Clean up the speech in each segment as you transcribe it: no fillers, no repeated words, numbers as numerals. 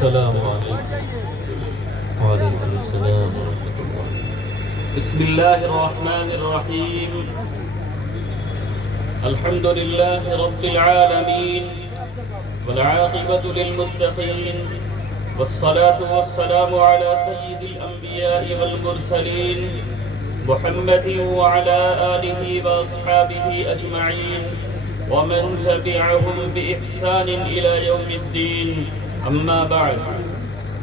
السلام علیکم وعلیکم السلام ورحمۃ اللہ۔ بسم اللہ الرحمن الرحیم، الحمد للہ رب العالمین والعاقبۃ للمتقین والصلاة والسلام علی سید الانبیاء والمرسلین محمد وعلى آلہ واصحابہ اجمعین ومن تبعهم بإحسان إلى يوم الدين، أما بعد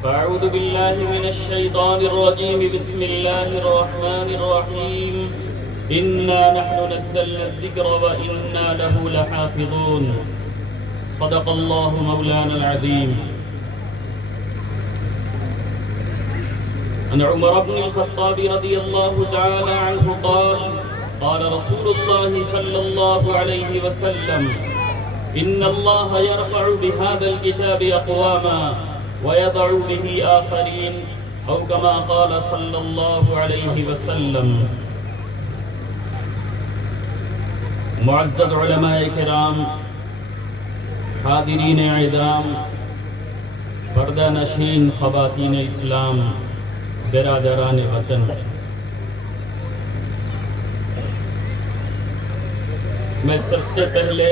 فأعوذ بالله من الشيطان الرجيم، بسم الله الرحمن الرحيم، إنا نحن نزلنا الذكر وإنا له لحافظون، صدق الله مولانا العظيم۔ عن عمر بن الخطاب رضي الله تعالى عنه قال قال رسول الله صلى الله عليه وسلم إن الله يرفع بهذا الكتاب أقواما ويضع به آخرين، أو كما قال صلى الله عليه وسلم۔ معزز علماء کرام، حاضرین اعظام، پردہ نشین خواتین اسلام، برادران وطن، میں سب سے پہلے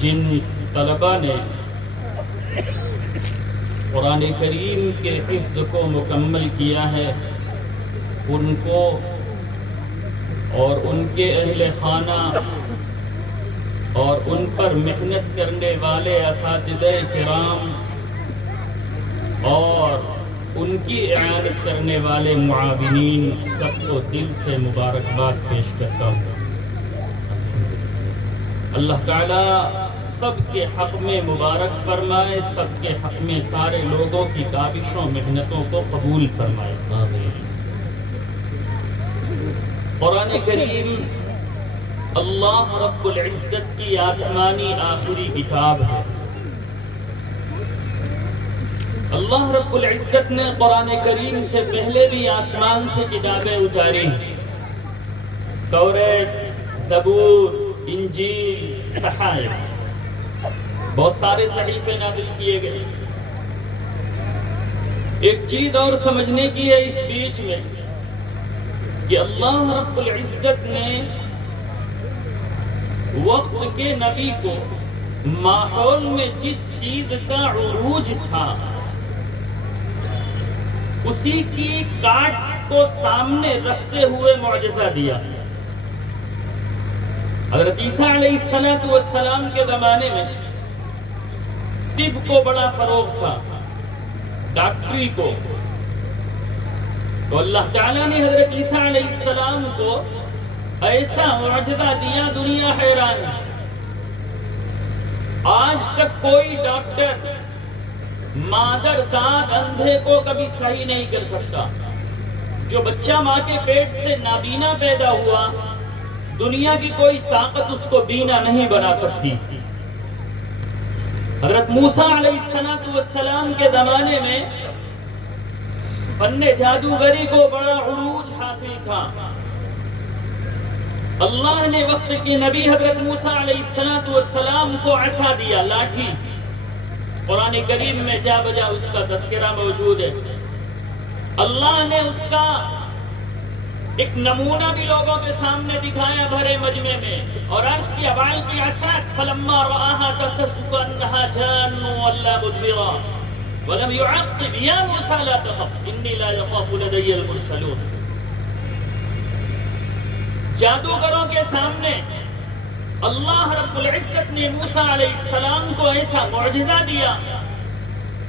جن طلباء نے قرآن کریم کے حفظ کو مکمل کیا ہے ان کو اور ان کے اہل خانہ اور ان پر محنت کرنے والے اساتذہ کرام اور ان کی اعانت کرنے والے معاونین سب کو دل سے مبارکباد پیش کرتا ہوں۔ اللہ تعالیٰ سب کے حق میں مبارک فرمائے، سب کے حق میں سارے لوگوں کی کاوشوں محنتوں کو قبول فرمائے، آمین۔ قرآن کریم اللہ رب العزت کی آسمانی آخری کتاب ہے۔ اللہ رب العزت نے قرآن کریم سے پہلے بھی آسمان سے کتابیں اتاری، توریت، زبور، انجیل، صحائف، بہت سارے صحیفے نازل کیے گئے۔ ایک چیز اور سمجھنے کی ہے اس بیچ میں کہ اللہ رب العزت نے وقت کے نبی کو ماحول میں جس چیز کا عروج تھا اسی کی کاٹ کو سامنے رکھتے ہوئے معجزہ دیا۔ حضرت عیسیٰ علیہ السلام کے زمانے میں طب کو بڑا فروغ تھا، ڈاکٹری کو، تو اللہ تعالیٰ نے حضرت عیسیٰ علیہ السلام کو ایسا معجزہ دیا، دنیا حیران ہے۔ آج تک کوئی ڈاکٹر مادر زاد اندھے کو کبھی صحیح نہیں کر سکتا۔ جو بچہ ماں کے پیٹ سے نابینا پیدا ہوا، دنیا کی کوئی طاقت اس کو بینا نہیں بنا سکتی۔ حضرت موسیٰ علیہ السلام کے زمانے میں فن جادوگری کو بڑا عروج حاصل تھا۔ اللہ نے وقت کے نبی حضرت موسیٰ علیہ السلام کو عصا دیا، لاٹھی۔ قرآن کریم میں جا بجا اس کا تذکرہ موجود ہے۔ اللہ نے اس کا ایک نمونہ بھی لوگوں کے سامنے دکھایا بھرے مجمع میں، اور عرض کی ابال کی عصات فلما رآها تهتز كأنها جان ولا مدبرا ولم يعقب يا موسى لا تخف إني لا يخاف لدي المرسلون۔ جادوگروں کے سامنے اللہ رب العزت نے موسیٰ علیہ السلام کو ایسا معجزہ دیا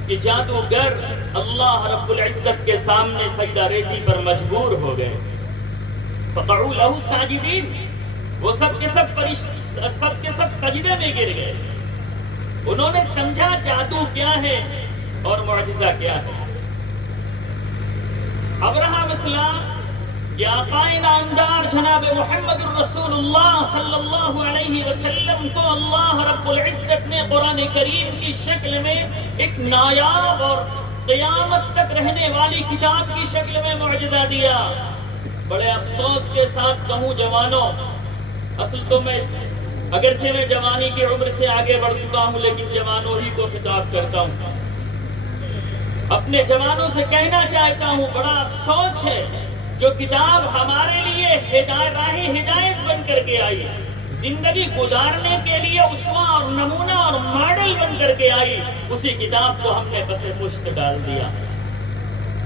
کہ جادوگر اللہ رب العزت کے سامنے سجدہ ریزی پر مجبور ہو گئے۔ فقعوا له ساجدین، وہ سب کے سب سجدے میں گر گئے۔ انہوں نے سمجھا جادو کیا ہے اور معجزہ کیا ہے۔ ابراہیم اسلام یا آقائے نامدار جناب محمد الرسول اللہ صلی اللہ علیہ وسلم کو اللہ رب العزت نے قرآن کریم کی شکل میں ایک نایاب اور قیامت تک رہنے والی کتاب کی شکل میں معجزہ دیا۔ بڑے افسوس کے ساتھ کہوں جوانوں، اصل تو میں اگرچہ میں جوانی کی عمر سے آگے بڑھ چکا ہوں، لیکن جوانوں ہی کو خطاب کرتا ہوں، اپنے جوانوں سے کہنا چاہتا ہوں، بڑا افسوس ہے جو کتاب ہمارے لیے راہ ہدایت بن کر کے آئی، زندگی گزارنے کے لیے اسوہ اور نمونہ اور ماڈل بن کر کے آئی، اسی کتاب کو ہم نے پس پشت ڈال دیا۔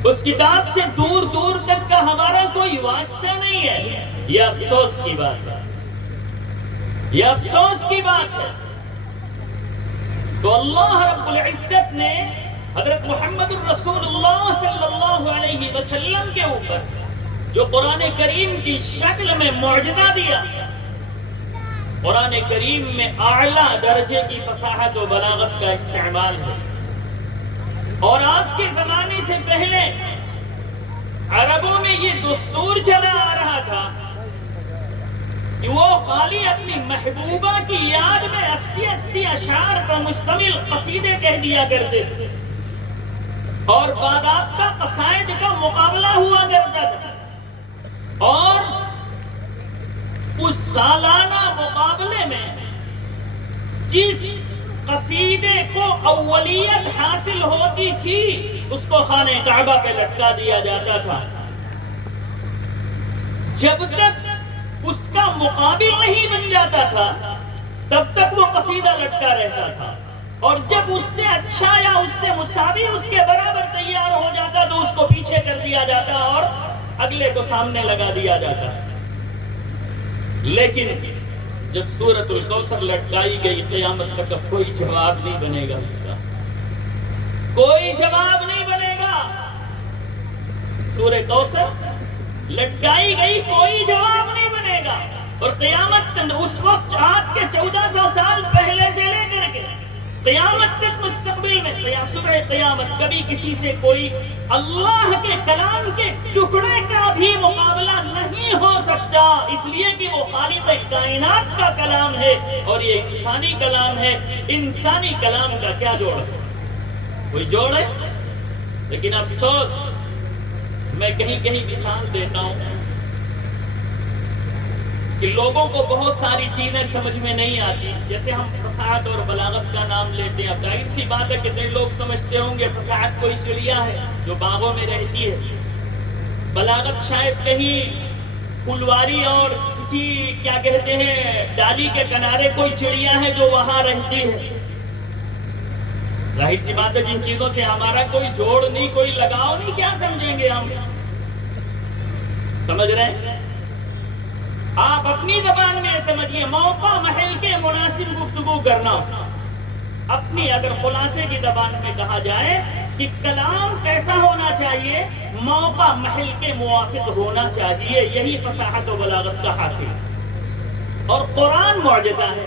اس کتاب سے دور دور تک کا ہمارا کوئی واسطہ نہیں ہے۔ یہ افسوس کی بات ہے، یہ افسوس کی بات ہے۔ تو اللہ رب العزت نے حضرت محمد الرسول اللہ صلی اللہ علیہ وسلم کے اوپر جو قرآن کریم کی شکل میں معجزہ دیا، قرآن کریم میں اعلیٰ درجے کی فصاحت و بلاغت کا استعمال ہے، اور آپ کے زمانے سے پہلے عربوں میں یہ دستور چلا آ رہا تھا کہ وہ خالی اپنی محبوبہ کی یاد میں 80 اشعار پر مشتمل قصیدے کہہ دیا کرتے تھے، اور باضابطہ قصائد کا مقابلہ ہوا کرتا تھا، اور اس سالانہ مقابلے میں جس قصیدے کو اولیت حاصل ہوتی تھی اس کو خانہ کعبہ پہ لٹکا دیا جاتا تھا۔ جب تک اس کا مقابل نہیں بن جاتا تھا تب تک وہ قصیدہ لٹکا رہتا تھا، اور جب اس سے اچھا یا اس سے مساوی اس کے برابر تیار ہو جاتا تو اس کو پیچھے کر دیا جاتا اور اگلے کو سامنے لگا دیا جاتا۔ لیکن جب سورۃ الکوثر لٹکائی گئی، قیامت تک اب کوئی جواب نہیں بنے گا، اس کا کوئی جواب نہیں بنے گا۔ سورہ کوثر لٹکائی گئی، کوئی جواب نہیں بنے گا، اور قیامت اس وقت آج کے 1400 سال پہلے سے لے کر کے قیامت تک مستقبل میں صبح قیامت کبھی کسی سے کوئی اللہ کے کلام کے ٹکڑے کا بھی مقابلہ نہیں ہو سکتا، اس لیے کہ وہ خالق کائنات کا کلام ہے اور یہ انسانی کلام ہے۔ انسانی کلام کا کیا جوڑ ہے؟ کوئی جوڑ ہے؟ لیکن افسوس، میں کہیں کہیں مثال دیتا ہوں کہ لوگوں کو بہت ساری چیزیں سمجھ میں نہیں آتی، جیسے ہم فصاحت اور بلاغت کا نام لیتے ہیں۔ اب ظاہر سی بات ہے کتنے لوگ سمجھتے ہوں گے فصاحت کوئی چڑیا ہے جو باغوں میں رہتی ہے، بلاغت شاید کہیں پھلواری اور کسی کیا کہتے ہیں ڈالی کے کنارے کوئی چڑیا ہے جو وہاں رہتی ہے۔ ظاہر سی بات ہے جن چیزوں سے ہمارا کوئی جوڑ نہیں، کوئی لگاؤ نہیں، کیا سمجھیں گے ہم؟ سمجھ رہے ہیں؟ آپ اپنی زبان میں سمجھیے، موقع محل کے مناسب گفتگو کرنا۔ اپنی اگر خلاصے کی زبان میں کہا جائے کہ کلام کیسا ہونا چاہیے، موقع محل کے موافق ہونا چاہیے، یہی فصاحت و بلاغت کا حاصل ہے۔ اور قرآن معجزہ ہے،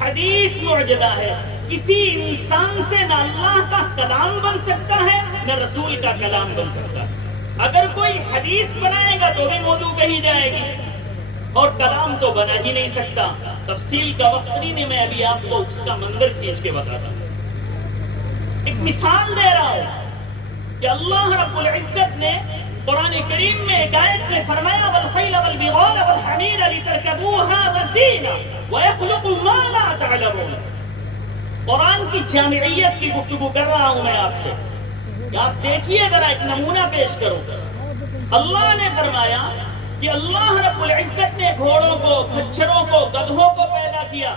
حدیث معجزہ ہے، کسی انسان سے نہ اللہ کا کلام بن سکتا ہے نہ رسول کا کلام بن سکتا ہے۔ اگر کوئی حدیث بنائے گا تو بھی موضوع کہی جائے گی، اور کلام تو بنا ہی نہیں سکتا۔ تفصیل کا وقت نہیں، میں ابھی آپ کو اس کا منظر کھینچ کے بتاتا ہوں۔ ایک مثال دے رہا ہوں کہ اللہ رب العزت نے قرآن کریم میں ایک آیت میں فرمایا وَالْخَيْلَ وَالْبِغَالَ وَالْحَمِيرَ لِتَرْكَبُوهَا وَزِينَةً وَيَخْلُقُ مَا لَا تَعْلَمُونَ۔ قرآن کی جامعیت کی گفتگو کر رہا ہوں میں آپ سے کہ آپ دیکھیے ذرا، ایک نمونہ پیش کرو۔ اللہ نے فرمایا کہ اللہ رب العزت نے گھوڑوں کو، کھچروں کو، گدھوں کو پیدا کیا۔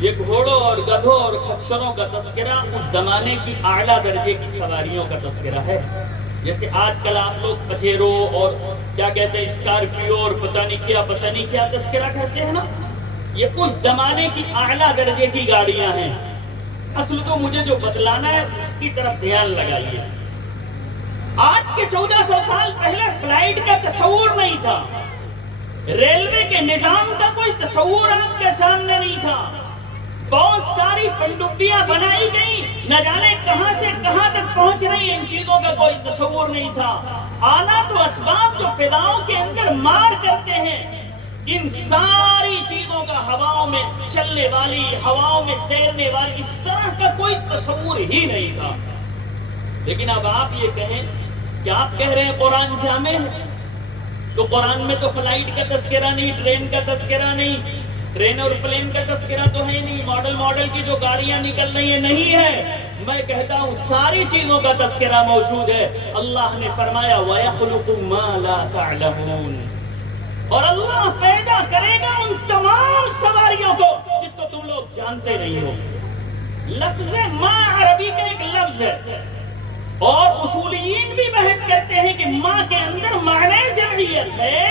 یہ گھوڑوں اور گدھوں اور کھچروں کا تذکرہ اس زمانے کی اعلیٰ درجے کی سواریوں کا تذکرہ ہے۔ جیسے آج کل آپ لوگ پجیرو اور کیا کہتے ہیں اسکارپیو اور پتہ نہیں کیا تذکرہ کرتے ہیں نا، یہ اس زمانے کی اعلیٰ درجے کی گاڑیاں ہیں۔ اصل تو مجھے جو بتلانا ہے اس کی طرف دھیان لگائیے۔ آج کے 1400 سال پہلے فلائٹ کا تصور نہیں تھا، ریلوے کے نظام کا کوئی تصور آپ کے سامنے نہیں تھا، بہت ساری پنڈبیاں بنائی گئی، نہ جانے کہاں سے کہاں تک پہنچ رہی، ان چیزوں کا کوئی تصور نہیں تھا۔ آلات و اسباب جو فضاؤں کے اندر مار کرتے ہیں، ان ساری چیزوں کا ہواؤں میں چلنے والی، ہواؤں میں تیرنے والی، اس طرح کا کوئی تصور ہی نہیں تھا۔ لیکن اب آپ یہ کہیں کہ آپ کہہ رہے ہیں قرآن جامع ہے، تو قرآن میں تو فلائٹ کا تذکرہ نہیں، ٹرین کا تذکرہ نہیں، ٹرین اور پلین کا تذکرہ تو ہے نہیں، ماڈل کی جو گاڑیاں نکل رہی ہیں نہیں ہے، میں کہتا ہوں ساری چیزوں کا تذکرہ موجود ہے۔ اللہ نے فرمایا وَيَخْلُقُ مَا لَا تَعْلَمُونَ، اور اللہ پیدا کرے گا ان تمام سواریوں کو جس کو تم لوگ جانتے نہیں ہو۔ لفظ ماں عربی کا ایک لفظ ہے، اور اصولیین بھی بحث کرتے ہیں کہ ماں کے اندر معنی جمعیت ہے۔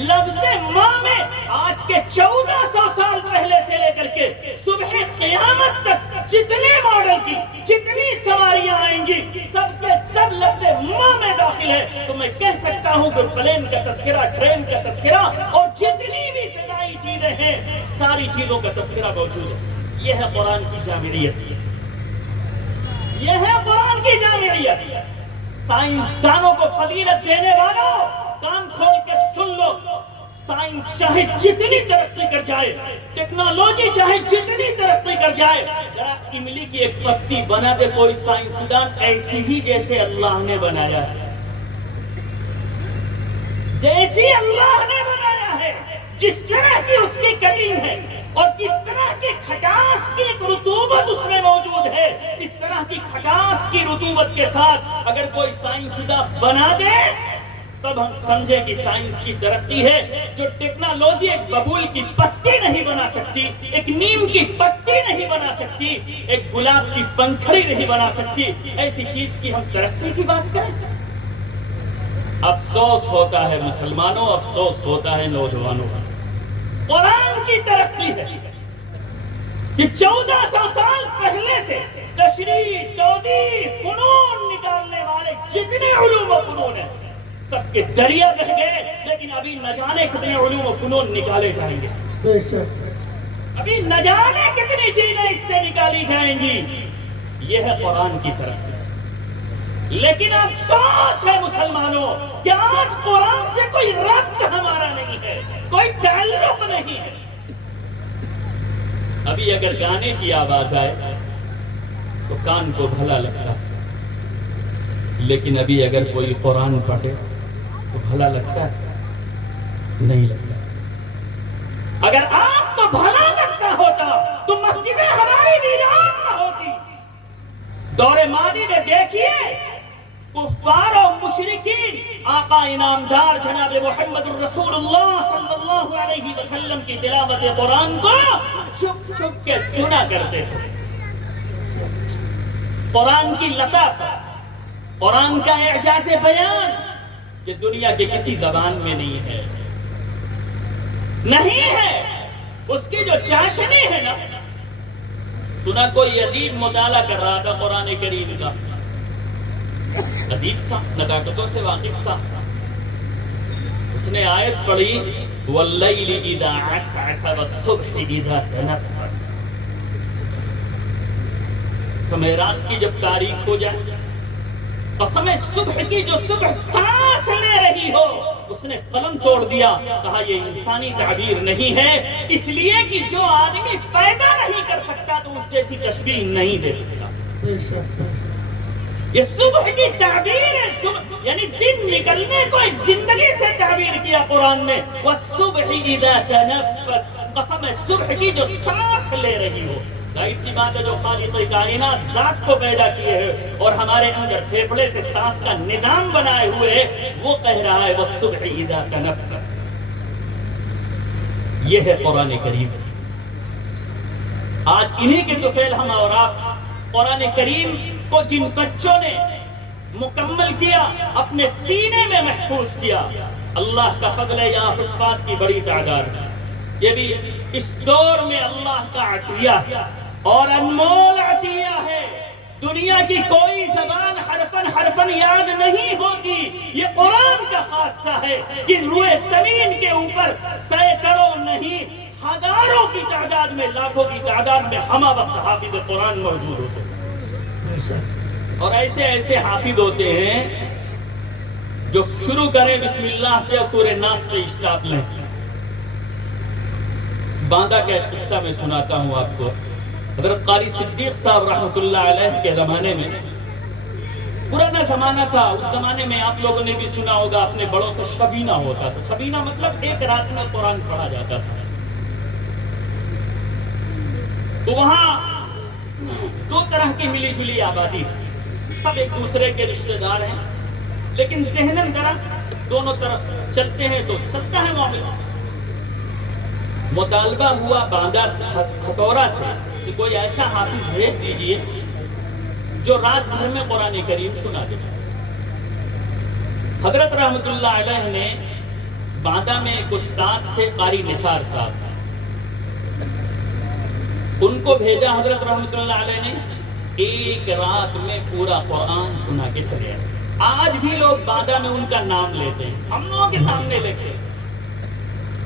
لفظ ماں میں آج کے 1400 سال پہلے سے لے کر کے صبح قیامت تک جتنے ماڈل کی جتنی سواریاں آئیں گی سب کے سب لفظ ماں میں داخل ہے۔ تو میں کہہ سکتا ہوں کہ پلین کا تذکرہ، ٹرین کا تذکرہ اور جتنی بھی فضائی چیزیں ہیں ساری چیزوں کا تذکرہ موجود ہے۔ یہ ہے قرآن کی جامعیت، یہ ہے قرآن کی جامعیت۔ سائنسدانوں کو فضیلت دینے والوں کان کھول کے سن لو، سائنس چاہے جتنی ترقی کر جائے، ٹیکنالوجی چاہے جتنی ترقی کر جائے، ذرا املی کی ایک پتی بنا دے کوئی سائنسدان ایسی ہی جیسے اللہ نے بنایا ہے، جیسی اللہ نے بنایا ہے، جس طرح کی اس کی کٹنگ ہے اور جس طرح کی کھٹاس کی ایک رطوبت اس میں موجود ہے، اس طرح کی کھٹاس کی رطوبت کے ساتھ اگر کوئی سائنسداں بنا دے تب ہم سمجھیں کہ سائنس کی ترقی ہے۔ جو ٹیکنالوجی ایک ببول کی پتی نہیں بنا سکتی، ایک نیم کی پتی نہیں بنا سکتی، ایک گلاب کی پنکھڑی نہیں بنا سکتی، ایسی چیز کی ہم ترقی کی بات کریں۔ افسوس ہوتا ہے مسلمانوں، افسوس ہوتا ہے نوجوانوں۔ قرآن کی ترقی ہے کہ 1400 سال پہلے سے تشریح، توضیح، فنون نکالنے والے جتنے علوم و فنون ہیں سب کے دریا بہ گئے، لیکن ابھی نہ جانے کتنے علوم و فنون نکالے جائیں گے، ابھی نہ جانے کتنی چیزیں اس سے نکالی جائیں گی۔ یہ ہے قرآن کی ترقی۔ لیکن افسوس ہے مسلمانوں کہ آج قرآن سے کوئی ربط ہمارا نہیں ہے، کوئی تعلق نہیں ہے۔ ابھی اگر گانے کی آواز آئے تو کان کو بھلا لگتا ہے، لیکن ابھی اگر کوئی قرآن پڑھے تو بھلا لگتا ہے؟ نہیں لگتا۔ اگر آپ کو بھلا لگتا ہوتا تو مسجدیں ہماری ویران نہ ہوتی۔ دور ماضی میں دیکھیے کفار و مشرکین آقا انعامدار جناب محمد الرسول اللہ صلی اللہ علیہ وسلم کی تلاوت قرآن کو چھپ چھپ کے سنا کرتے تھے۔ قرآن کی لطافت، قرآن کا اعجاز بیان یہ دنیا کے کسی زبان میں نہیں ہے۔ اس کی جو چاشنی ہے نا، سنا کوئی ادیب مطالعہ کر رہا تھا قرآن کریم کا، ادیب تھا، نزاکتوں سے واقف تھا، اس نے آیت پڑھی وَاللَّيْلِ إِذَا عَسْعَسَ وَالصُّبْحِ إِذَا تَنَفَّسَ۔ سمے رات کی جب تاریک ہو جائے، قسم صبح کی جو صبح سانس لے رہی ہو، اس نے قلم توڑ دیا، کہا یہ انسانی تعبیر نہیں ہے، اس لیے کہ جو آدمی پیدا نہیں کر سکتا تو اس جیسی تشبیہ نہیں دے سکتا۔ یہ صبح کی تعبیر ہے، یعنی دن نکلنے کو ایک زندگی سے تعبیر کیا قرآن نے۔ وَالصُّبْحِ إِذَا تَنَفَّسَ، قسم صبح کی جو سانس لے رہی ہو۔ ظاہر سی بات ہے جو خالق کائنات ذات کو پیدا کیے ہیں اور ہمارے اندر پھیپھڑے سے سانس کا نظام بنائے ہوئے ہیں، وہ کہہ رہا ہے وَالصُّبْحِ إِذَا تَنَفَّسَ۔ یہ ہے قرآن کریم۔ آج انہی کے طفیل ہم اور آپ قرآن کریم کو جن بچوں نے مکمل کیا، اپنے سینے میں محفوظ کیا، اللہ کا فضل ہے، یہاں حفاظ کی بڑی تعداد ہے۔ یہ بھی اس دور میں اللہ کا عطیہ اور انمول عطیہ ہے۔ دنیا کی کوئی زبان حرفن یاد نہیں ہوتی، یہ قرآن کا خاصہ ہے کہ روئے زمین کے اوپر سینکڑوں نہیں ہزاروں کی تعداد میں، لاکھوں کی تعداد میں ہمہ وقت حافظ قرآن موجود ہوتے ہیں، اور ایسے ایسے حافظ ہوتے ہیں جو شروع کریں بسم اللہ سے سورہ ناس پہ اشتاق لیں۔ باندہ کا قصہ میں سناتا ہوں آپ کو۔ حضرت قاری صدیق صاحب رحمۃ اللہ علیہ کے زمانے میں، پرانا زمانہ تھا، اس زمانے میں آپ لوگوں نے بھی سنا ہوگا اپنے بڑوں سے شبینہ ہوتا تھا۔ شبینہ مطلب ایک رات میں قرآن پڑھا جاتا تھا۔ تو وہاں دو طرح کی ملی جلی آبادی، سب ایک دوسرے کے رشتہ دار ہیں، لیکن ذہناً طرف دونوں طرف چلتے ہیں تو چلتا ہے معاملہ۔ مطالبہ ہوا باندہ ہتھورا سے کہ کوئی ایسا حافظ بھیج دیجیے جو رات بھر میں قرآن کریم سنا دے۔ حضرت رحمت اللہ علیہ نے باندہ میں ایک استاد تھے قاری نثار صاحب، ان کو بھیجا حضرت رحمت اللہ علیہ نے، ایک رات میں پورا قرآن سنا کے چلے آئے۔ آج بھی لوگ باندہ میں ان کا نام لیتے ہیں، ہم لوگوں کے سامنے لکھے،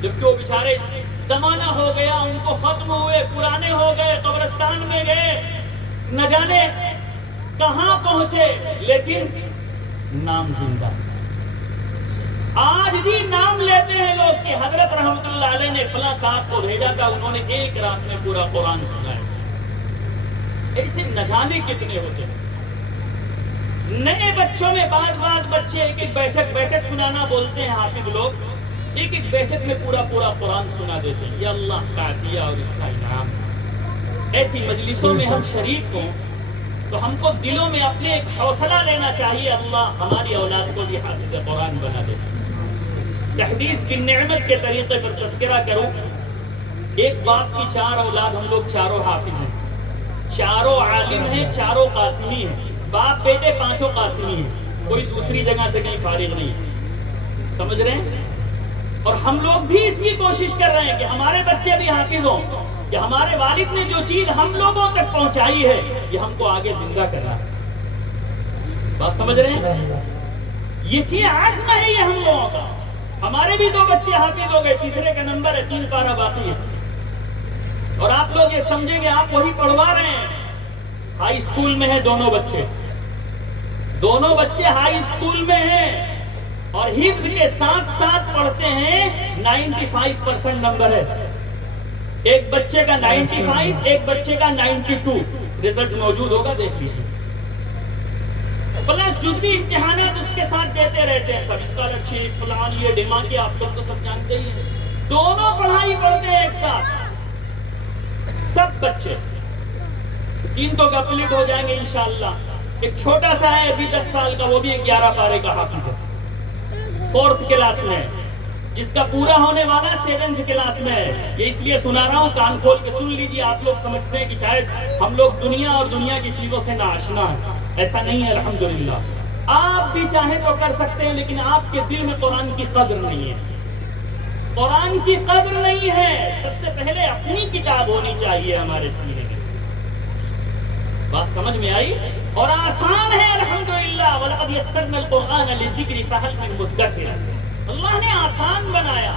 جبکہ وہ بیچارے زمانہ ہو گیا، ان کو ختم ہوئے، پرانے ہو گئے، قبرستان میں گئے، نہ جانے کہاں پہنچے، لیکن نام زندہ۔ آج بھی نام لیتے ہیں لوگ کہ حضرت رحمت اللہ علیہ نے فلاں صاحب کو بھیجا تھا، انہوں نے ایک رات میں پورا قرآن سنایا۔ ایسے نہ جانے کتنے ہوتے ہیں۔ نئے بچوں میں بعض بچے ایک ایک بیٹھک سنانا بولتے ہیں، حافظ لوگ ایک ایک بیٹھک میں پورا قرآن سنا دیتے ہیں۔ یہ اللہ کا عطیہ اور اس کا انعام۔ ایسی مجلسوں میں ہم شریک ہوں تو ہم کو دلوں میں اپنے ایک حوصلہ لینا چاہیے، اللہ ہماری اولاد کو بھی حافظ قرآن بنا دے۔ تحدیث کی نعمت کے طریقے پر تذکرہ کروں، ایک باپ کی 4 اولاد، ہم لوگ چاروں حافظ ہیں، چاروں عالم ہیں، چاروں قاسمی ہیں، باپ بیٹے پانچوں قاسمی ہیں، کوئی دوسری جگہ سے کہیں فارغ نہیں ہے، سمجھ رہے ہیں؟ اور ہم لوگ بھی اس کی کوشش کر رہے ہیں کہ ہمارے بچے بھی حافظ ہوں، کہ ہمارے والد نے جو چیز ہم لوگوں تک پہنچائی ہے یہ ہم کو آگے زندہ کرنا ہے۔ بات سمجھ رہے ہیں؟ یہ چیز عزم ہے یہ ہم لوگوں کا۔ ہمارے بھی 2 بچے حافظ ہو گئے، تیسرے کا نمبر ہے، 3 پارہ باقی ہے، اور آپ لوگ یہ سمجھیں گے آپ وہی پڑھوا رہے ہیں۔ ہائی اسکول میں ہیں دونوں بچے ہائی اسکول میں ہیں، اور حفظ کے ساتھ پڑھتے ہیں، 95% نمبر ہے، ایک بچے کا 95، ایک بچے کا 92، رزلٹ موجود ہوگا، دیکھ لیجیے۔ پلس جزوی امتحانات اس کے ساتھ دیتے رہتے ہیں، سب اسکالرشپ فلان یہ ڈیمانڈ کی، آپ لوگ تو سب جانتے ہی ہیں، دونوں پڑھائی پڑھتے ہیں ایک ساتھ، سب بچے 3 تو کمپلیٹ ہو جائیں گے انشاءاللہ۔ ایک چھوٹا سا ہے ابھی 10 سال کا، وہ بھی 11 پارے کا حافظ ہے، 4th کلاس میں، جس کا پورا ہونے والا 7th کلاس میں ہے۔ یہ اس لیے سنا رہا ہوں، کان کھول کے سن لیجیے۔ آپ لوگ سمجھتے ہیں کہ شاید ہم لوگ دنیا اور دنیا کی چیزوں سے ناآشنا ہیں، ایسا نہیں ہے الحمدللہ۔ آپ بھی چاہیں تو کر سکتے ہیں، لیکن آپ کے دل میں قرآن کی قدر نہیں ہے، قرآن کی قدر نہیں ہے۔ سب سے پہلے اپنی کتاب ہونی چاہیے ہمارے سینے میں۔ بات سمجھ میں آئی؟ اور آسان ہے الحمدللہ، وَلَقَدْ يَسَّرْنَا الْقُرْآنَ لِلذِّكْرِ فَهَلْ مِن مُدَّكِرٍ۔ اللہ نے آسان بنایا۔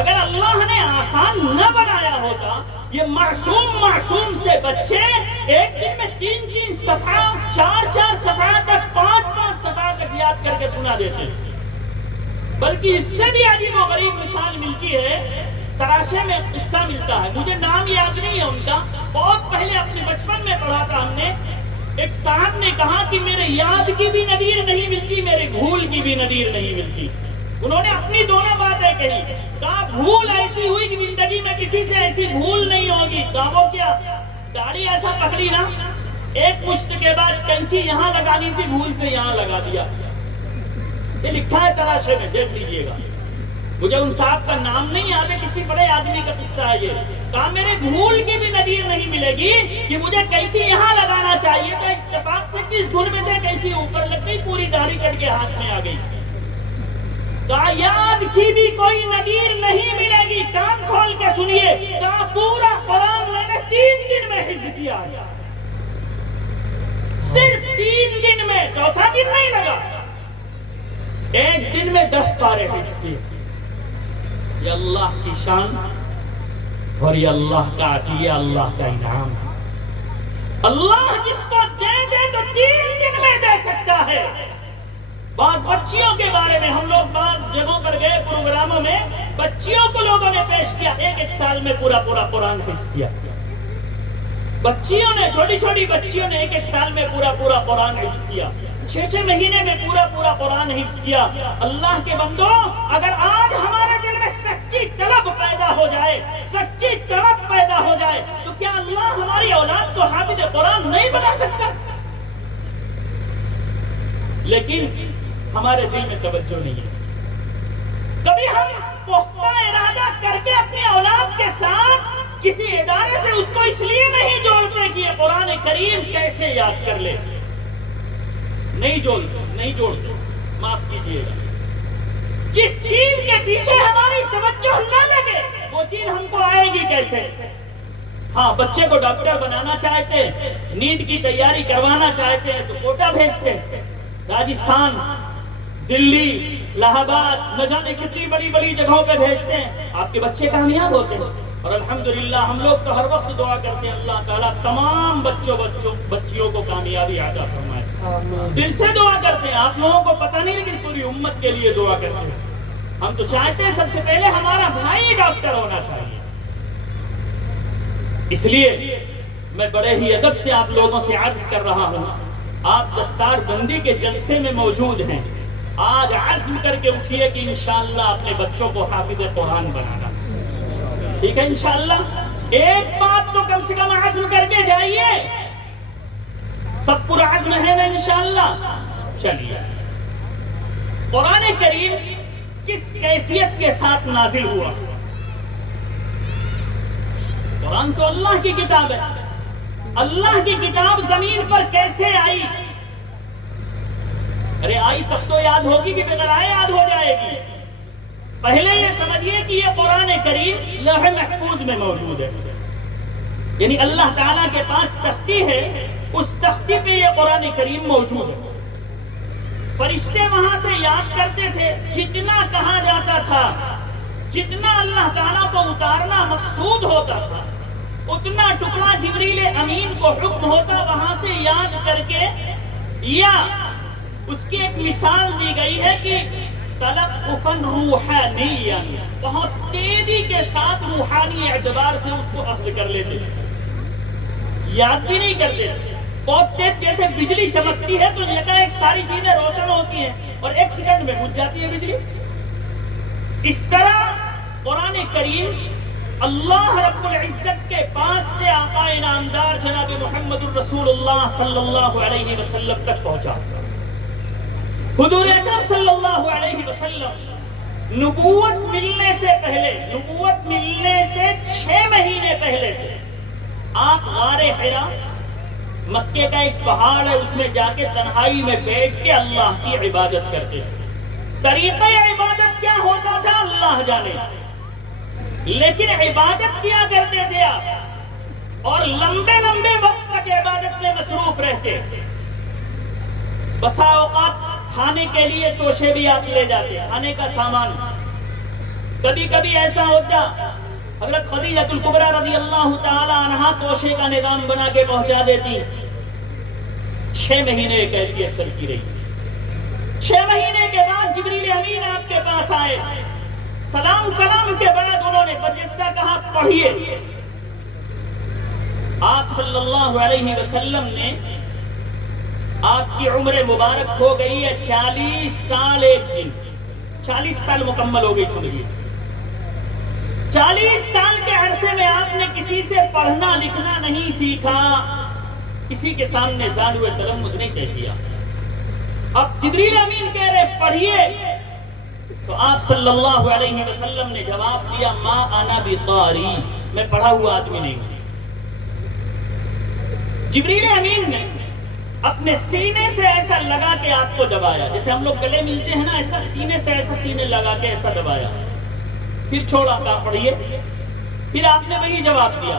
اگر اللہ نے آسان نہ بنایا ہوتا، یہ معصوم سے بچے ایک دن میں 3 صفحہ، 4 صفحہ تک، 5 صفحہ تک یاد کر کے سنا دیتے، بلکہ اس سے بھی عجیب و غریب مثال ملتی ہے۔ تراشے میں قصہ ملتا ہے، مجھے نام یاد نہیں ہے ان کا، بہت پہلے اپنے بچپن میں پڑھا تھا ہم نے۔ ایک صاحب نے کہا کہ میرے یاد کی بھی نظیر نہیں ملتی، میرے بھول کی بھی نظیر نہیں ملتی۔ انہوں نے اپنی دونوں باتیں کہی، کہا بھول ایسی ہوئی کہ زندگی میں کسی سے ایسی بھول نہیں ہوگی۔ کہا وہ کیا؟ داڑھی ایسا پکڑی نا، ایک مشت کے بعد کینچی یہاں لگانی تھی، بھول سے یہاں لگا دیا۔ یہ لکھا ہے تراشے میں، دیکھ لیجئے گا۔ مجھے ان صاحب کا نام نہیں یاد ہے، کسی بڑے آدمی کا قصہ ہے یہ۔ کہا میرے بھول کی بھی نظیر نہیں ملے گی کہ مجھے کینچی یہاں لگانا چاہیے تھا، اتفاق سے کس دھن میں تھے کینچی اوپر لگ گئی، پوری داڑھی کٹ کے ہاتھ میں آ گئی۔ کہا یاد کی بھی کوئی نظیر نہیں ملے گی، کان کھول کے سنیے۔ کہا پورا قرآن میں نے 3 دن میں حفظ کیا ہے، صرف 3 دن میں، چوتھا دن نہیں لگا، ایک دن میں 10 پارے حفظ کیے۔ یہ اللہ کی شان اور یہ اللہ کا عطیہ، اللہ کا انعام ہے۔ اللہ جس کو دے دے تو 3 دن میں دے سکتا ہے۔ بعض بچیوں کے بارے میں ہم لوگ بعض جگہوں پر گئے پروگراموں میں، بچیوں کو لوگوں نے پیش کیا، 1 سال میں پورا قرآن حفظ کیا۔ بچیوں نے، چھوٹی بچیوں نے 1 سال میں پورا قرآن حفظ کیا، 6 مہینے میں پورا قرآن حفظ کیا۔ اللہ کے بندو، اگر آج ہمارے دل میں سچی طلب پیدا ہو جائے، تو کیا اللہ ہماری اولاد کو حافظ قرآن نہیں بنا سکتا؟ لیکن ہمارے دل میں توجہ نہیں ہے. کبھی ہم پختہ ارادہ کر کے اپنی اولاد کے ساتھ کسی ادارے سے اس کو اس لیے نہیں جوڑتے کہ یہ قرآن کریم کیسے یاد کر لے. نہیں جوڑتے. معاف کیجیے گا. جس چیز کے پیچھے ہماری توجہ نہ لگے وہ چیز ہم کو آئے گی کیسے؟ ہاں، بچے کو ڈاکٹر بنانا چاہتے، نیٹ کی تیاری کروانا چاہتے ہیں تو کوٹا بھیجتے، راجستھان، دلی، الہ آباد، نہ جانے کتنی بڑی بڑی جگہوں پہ بھیجتے ہیں. آپ کے بچے کامیاب ہوتے ہیں اور الحمدللہ ہم لوگ تو ہر وقت دعا کرتے ہیں اللہ تعالیٰ تمام بچیوں کو کامیابی عطا فرمائے. دل سے دعا کرتے ہیں. آپ لوگوں کو پتہ نہیں لیکن پوری امت کے لیے دعا کرتے ہیں. ہم تو چاہتے ہیں سب سے پہلے ہمارا بھائی ڈاکٹر ہونا چاہیے. اس لیے میں بڑے ہی ادب سے آپ لوگوں سے عرض کر رہا ہوں، آپ دستار بندی کے جلسے میں موجود ہیں. آج عزم کر کے اٹھیے کہ انشاءاللہ اپنے بچوں کو حافظ قرآن بنانا. ٹھیک ہے انشاءاللہ. ایک بات تو کم سے کم عزم کر کے جائیے. سب پورا عزم ہے نا انشاءاللہ؟ چلیے. قرآن کریم کس کیفیت کے ساتھ نازل ہوا؟ قرآن تو اللہ کی کتاب ہے. اللہ کی کتاب زمین پر کیسے آئی؟ ارے آئی تب تو یاد ہوگی کہ بغیر آئے یاد ہو جائے گی. پہلے یہ سمجھیے کہ یہ قرآن کریم لوح محفوظ میں موجود ہے. یعنی اللہ تعالیٰ کے پاس تختی ہے، اس تختی پہ یہ قرآن کریم موجود ہے. فرشتے وہاں سے یاد کرتے تھے. جتنا کہا جاتا تھا، جتنا اللہ تعالیٰ کو اتارنا مقصود ہوتا تھا، اتنا ٹکڑا جبریل امین کو حکم ہوتا وہاں سے یاد کر کے. یا اس کی ایک مثال دی گئی ہے کہ تلقفاً روحانیاً، بہت تیزی کے ساتھ روحانی اعتبار سے اس کو اخذ کر لیتے، یاد بھی نہیں کرتے. بہت تیز جیسے بجلی چمکتی ہے تو ایک ساری چیزیں روشن ہوتی ہیں اور ایک سیکنڈ میں بجھ جاتی ہے بجلی. اس طرح قرآن کریم اللہ رب العزت کے پاس سے آقا انعامدار جناب محمد الرسول اللہ صلی اللہ علیہ وسلم تک پہنچا. حضور اکرم صلی اللہ علیہ وسلم نبوت ملنے سے پہلے، نبوت ملنے سے 6 مہینے پہلے سے آپ غار حرا، مکے کا ایک پہاڑ ہے، اس میں جا کے تنہائی میں بیٹھ کے اللہ کی عبادت کرتے ہیں. طریقہ عبادت کیا ہوتا تھا اللہ جانے، لیکن عبادت کیا کرتے تھے آپ اور لمبے لمبے وقت تک عبادت میں مصروف رہتے. بسا اوقات کھانے کے لیے توشے بھی آپ لے جاتے، کھانے کا سامان. کبھی کبھی ایسا ہوتا حضرت خدیجہ الکبریٰ رضی اللہ تعالی عنہا توشے کا نظام بنا کے پہنچا دیتی. 6 مہینے کیفیت چلتی رہی. 6 مہینے کے بعد جبریل امین آپ کے پاس آئے. سلام کلام کے بعد انہوں نے جیسا کہا پڑھیے. آپ صلی اللہ علیہ وسلم نے، آپ کی عمر مبارک ہو گئی ہے 40 سال 1 دن. 40 سال مکمل ہو گئی. سنیے، 40 سال کے عرصے میں آپ نے کسی سے پڑھنا لکھنا نہیں سیکھا، کسی کے سامنے زانو تلمذ نہیں طے کیا. اب جبریل امین کہہ رہے پڑھیے تو آپ صلی اللہ علیہ وسلم نے جواب دیا ما انا بقاری، میں پڑھا ہوا آدمی نہیں ہوں. جبریل امین نے اپنے سینے سے ایسا لگا کے آپ کو دبایا، جیسے ہم لوگ گلے ملتے ہیں نا، ایسا سینے سے ایسا سینے لگا کے ایسا دبایا. پھر چھوڑا، کہا پڑھیے. پھر آپ نے وہی جواب دیا.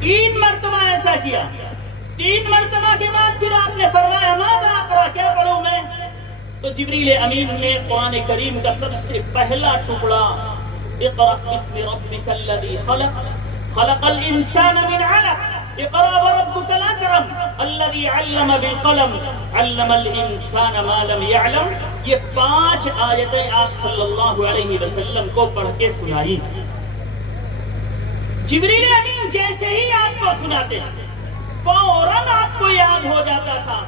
3 مرتبہ ایسا کیا. 3 مرتبہ کے بعد پھر آپ نے فرمایا ماذا اقرأ، کیا پڑھوں میں؟ تو جبریل امین نے قرآن کریم کا سب سے پہلا ٹکڑا اقرأ بسم ربک الذی خلق خلق الانسان من علق اقرأ وربک الاکرم الذی علم بالقلم علم الانسان ما لم يعلم. یہ 5 آیتیں آپ صلی اللہ علیہ وسلم کو پڑھ کے سنائی. جبریل امین جیسے ہی آپ کو سناتے فوراً آپ کو یاد ہو جاتا تھا.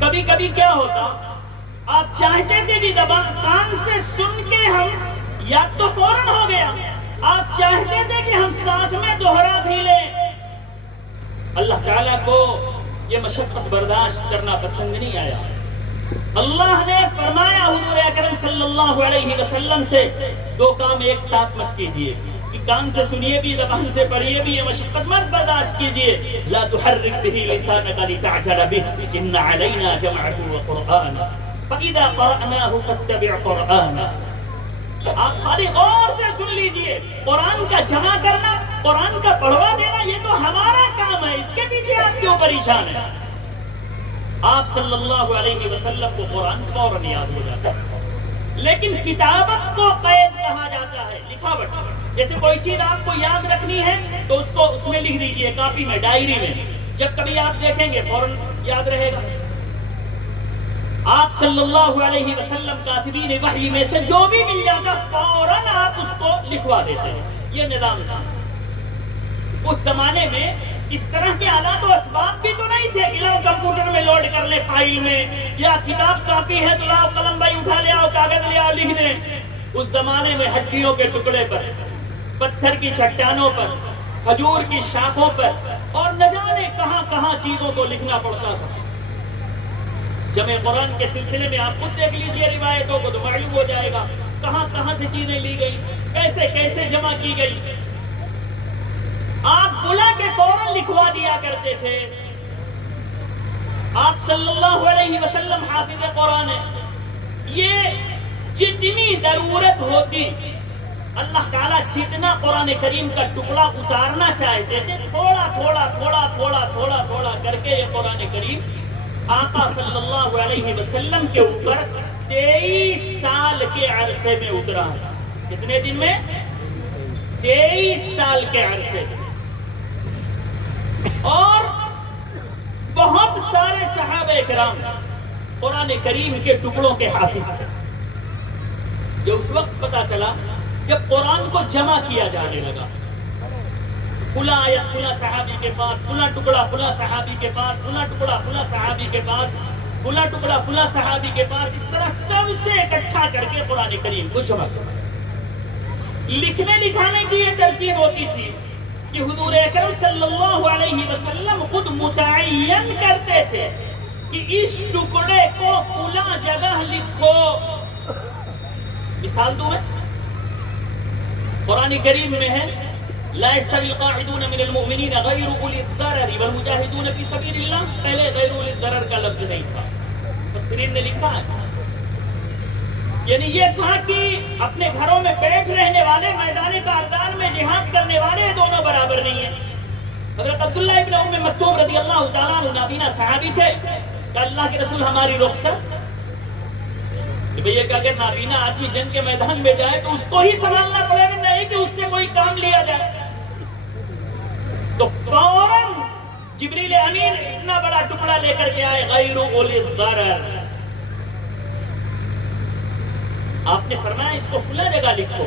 کبھی کبھی کیا ہوتا، آپ چاہتے تھے کہ زبان کان سے سن کے ہم یاد تو فوراً ہو گیا، آپ چاہتے تھے کہ ہم ساتھ میں دوہرا بھی لیں. اللہ تعالیٰ کو یہ مشقت برداشت کرنا پسند نہیں آیا. اللہ نے فرمایا حضور اکرم صلی اللہ علیہ وسلم سے 2 کام ایک ساتھ مت کیجیے، کہ کان سے سنیے بھی زبان سے پڑھیے بھی، یہ مشقت مت برداشت کیجیے. لا تحرک به لسانك لتعجل به ان علینا جمعه وقرآنه فاذا قرأناه فاتبع قرآنه. آپ خالی غور سے سن لیجئے، قرآن کا جمع کرنا، قرآن کا پڑھوا دینا یہ تو ہمارا کام ہے، اس کے پیچھے آپ کیوں پریشان ہیں؟ آپ صلی اللہ علیہ وسلم کو قرآن فوراً یاد ہو جاتا ہے. لیکن کتابت کو قید کہا جاتا ہے، لکھاوٹ. جیسے کوئی چیز آپ کو یاد رکھنی ہے تو اس کو اس میں لکھ دیجئے، کاپی میں، ڈائری میں، جب کبھی آپ دیکھیں گے فوراً یاد رہے گا. آپ صلی اللہ علیہ وسلم کاتبین وحی میں سے جو بھی مل جاتا فوراً آپ اس کو لکھوا دیتے ہیں. یہ نظام تھا. اس زمانے میں اس طرح کے آلات و اسباب بھی تو نہیں تھے کہ لاؤ کمپیوٹر میں لوڈ کر لے فائل میں، یا کتاب کاپی ہے تو لاؤ قلم بھائی اٹھا لے آؤ، کاغذ لے آؤ لکھ دیں. اس زمانے میں ہڈیوں کے ٹکڑے پر، پتھر کی چٹانوں پر، کھجور کی شاخوں پر، اور نہ جانے کہاں کہاں چیزوں کو لکھنا پڑتا تھا. جمع قرآن کے سلسلے میں آپ خود دیکھ لیجئے روایتوں کو تو معلوم ہو جائے گا کہاں کہاں سے چیزیں لی گئی، کیسے کیسے جمع کی گئی. آپ بلا کے فوراً لکھوا دیا کرتے تھے. آپ صلی اللہ علیہ وسلم حافظ قرآن ہے. یہ جتنی ضرورت ہوتی، اللہ تعالیٰ جتنا قرآن کریم کا ٹکڑا اتارنا چاہتے تھے، تھوڑا تھوڑا تھوڑا تھوڑا تھوڑا تھوڑا کر کے یہ قرآن کریم آقا صلی اللہ علیہ وسلم کے اوپر 23 سال کے عرصے میں اترا. کتنے دن میں؟ 23 سال کے عرصے. اور بہت سارے صحابہ کرام قرآن کریم کے ٹکڑوں کے حافظ تھے. جو اس وقت پتا چلا جب قرآن کو جمع کیا جانے لگا، فلاں آیت فلاں صحابی کے پاس، فلاں ٹکڑا فلاں صحابی کے پاس، فلاں ٹکڑا فلاں صحابی کے پاس، فلاں ٹکڑا فلاں صحابی کے پاس، اس طرح سب سے اکٹھا کر کے قرآن کریم کو جمع کیا. لکھنے لکھانے کی یہ ترتیب ہوتی تھی کہ حضور اکرم صلی اللہ علیہ وسلم خود متعین کرتے تھے کہ اس ٹکڑے کو فلاں جگہ لکھو. مثال دوں میں، قرآن کریم میں ہے لا يستوي القاعدون من المؤمنين غير اولي الضرر والمجاهدون في سبيل الله. پہلے غیر اولی الضرر کا لفظ نہیں تھا، مفسرین نے لکھا ہے یعنی یہ تھا کہ اپنے گھروں میں بیٹھ رہنے والے، میدان کارزار میں جہاد کرنے والے دونوں برابر نہیں ہیں. حضرت عبداللہ ابن ام مکتوم رضی اللہ تعالیٰ عنہ نابینا صحابی تھے کہ اللہ کے رسول ہماری رخصت، کہ بھئی کہ اگر نابینا آدمی جنگ کے میدان میں جائے تو اس کو ہی سنبھالنا پڑے گا، نہیں کہ اس سے کوئی کام لیا جائے. تو فوراً جبریل امین اتنا بڑا ٹکڑا لے کر کے آئے غیر اولی الضرر. آپ نے فرمایا اس کو کھلا جگہ لکھو.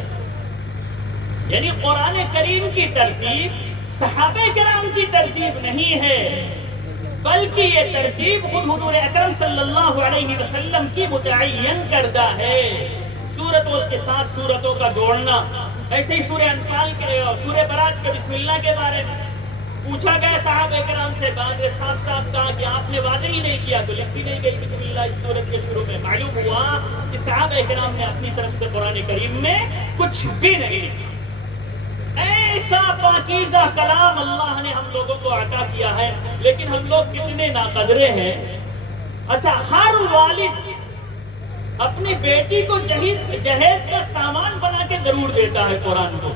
یعنی قرآن کریم کی ترتیب صحابہ کرام کی ترتیب نہیں ہے، بلکہ یہ ترتیب خود حضور اکرم صلی اللہ علیہ وسلم کی متعین کردہ ہے. سورتوں کے ساتھ سورتوں کا جوڑنا. ایسے ہی سورہ انفال کے اور سورہ برات کے بسم اللہ کے بارے میں پوچھا گیا صحابہ کرام سے، بعد میں صاف صاف کہا کہ آپ نے وعدہ ہی نہیں کیا تو لکھی نہیں گئی بسم اللہ اس سورت کے شروع میں. معلوم ہوا کہ صحابہ کرام نے اپنی طرف سے قرآن کریم میں کچھ بھی نہیں لکھا. ایسا پاکیزہ کلام اللہ نے ہم لوگوں کو عطا کیا ہے، لیکن ہم لوگ کتنے ناقدرے ہیں. اچھا، ہر والد اپنی بیٹی کو جہیز کا سامان بنا کے ضرور دیتا ہے قرآن کو،